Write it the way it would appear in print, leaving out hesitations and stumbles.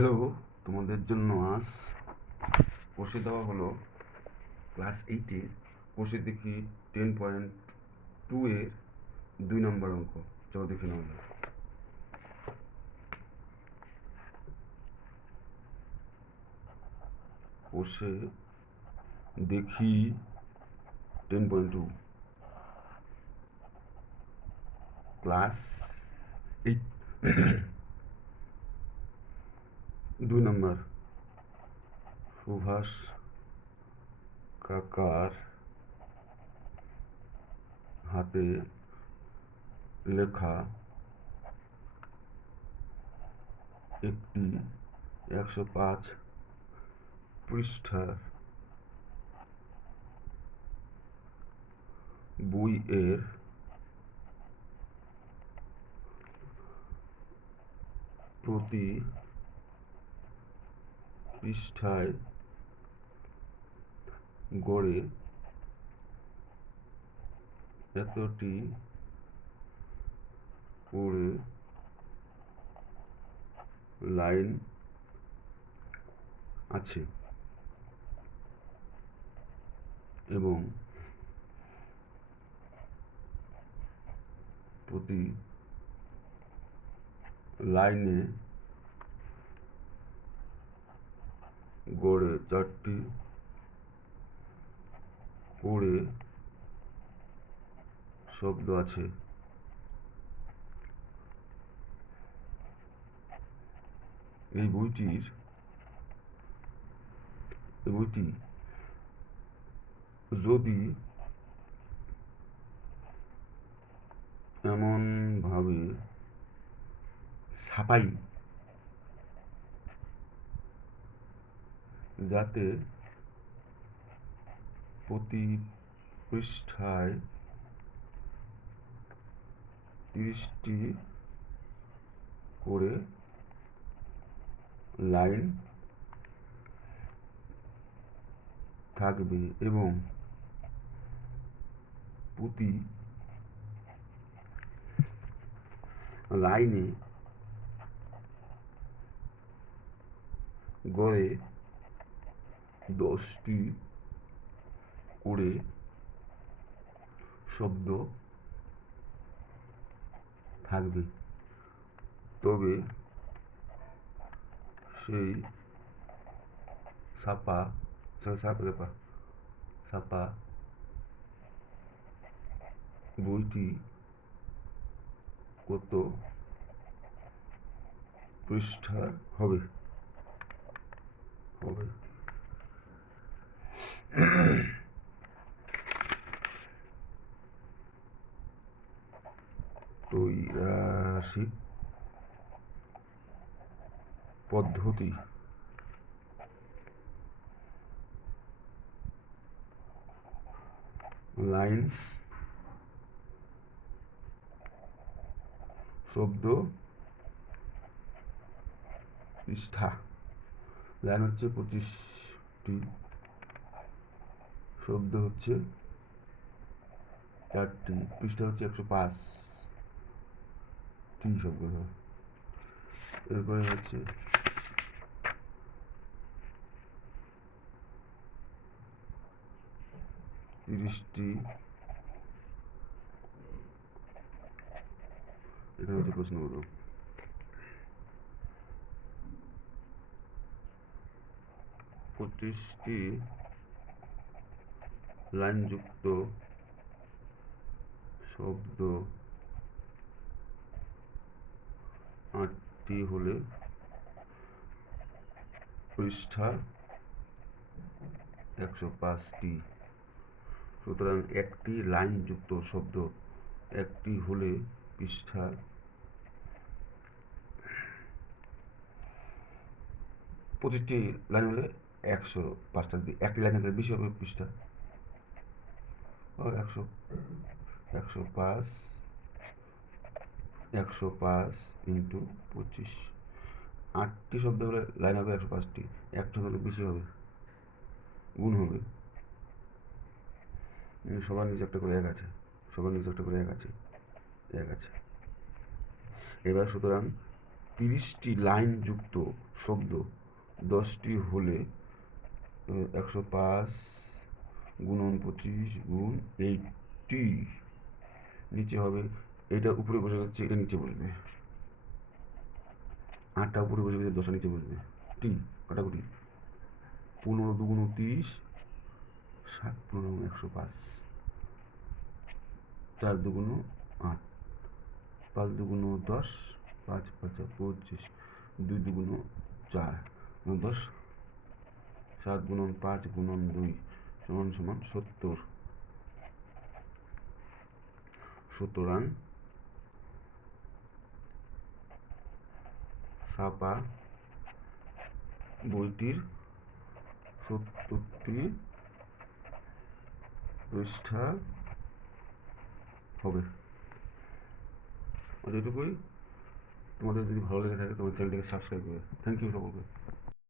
Hello, তোমাদের জন্য আজ বসে দেওয়া হলো ক্লাস 8-এর বসে দেখি 10.2 এর 2 নম্বর অঙ্ক। চলো দেখে নেওয়া যাক। বসে দেখি 10.2 ক্লাস 8 2 নম্বর। সুভাষ কাকার হাতে লেখা একটি 105 পৃষ্ঠার বইয়ের প্রতি পৃষ্ঠায় গড়ে এতটি করে লাইন আছে এবং প্রতি লাইনে গড়ে 4টি করে শব্দ আছে। এই বইটি যদি এমনভাবে ছাপাই যাতে প্রতি পৃষ্ঠায় 30টি করে লাইন থাকবে এবং প্রতি লাইনে গড়ে 10টি করে শব্দ থাকবে, তবে সেই ছাপা বইটি কত পৃষ্ঠার হবে। ত্রৈরাশিক পদ্ধতি লাইন শব্দ পৃষ্ঠা। লাইন হচ্ছে 25টি, শব্দ হচ্ছে 4টি, পৃষ্ঠা হচ্ছে 105টি শব্দ। এরপরে হচ্ছে 30টি, এখানে হচ্ছে প্রশ্নবোধক। 25টি লাইনযুক্ত শব্দ 8টি হলে পৃষ্ঠা 105টি। সুতরাং একটি লাইনযুক্ত শব্দ 1টি হলে পৃষ্ঠা 25টি লাইন হলে 105টা, একটি লাইন হলে বেশি হবে পৃষ্ঠা। 105 ইন্টু 25, 8টি শব্দ হলে লাইন হবে 105টি, একটা হলে বেশি হবে, গুণ হবে। সবার নিচে একটা করে 1 আছে, সবার নিচে একটা করে 1 আছে। এবার সুতরাং 30টি লাইনযুক্ত শব্দ 10টি হলে 105 গুণন 25 গুণ 80 নিচে হবে। এটা উপরে বসে যাচ্ছে, এটা নিচে বসবে। 8টা উপরে বসে গেছে, 10টা নিচে বসবে। টি কাটাকুটি 15 দুগুণ 30, 7 15 105, 4 দুগুণ 8, 5 দুগুণ 10, 5 5 25, 2 দুগুণ 4 10, 7 গুণন 5 গুণন 2 সমান সমান 70। সুতরাং ছাপা বইটির 70টি পৃষ্ঠা হবে। এটুকুই। তোমাদের যদি ভালো লেগে থাকে তোমার চ্যানেলটিকে সাবস্ক্রাইব করবে। থ্যাংক ইউ সকলকে।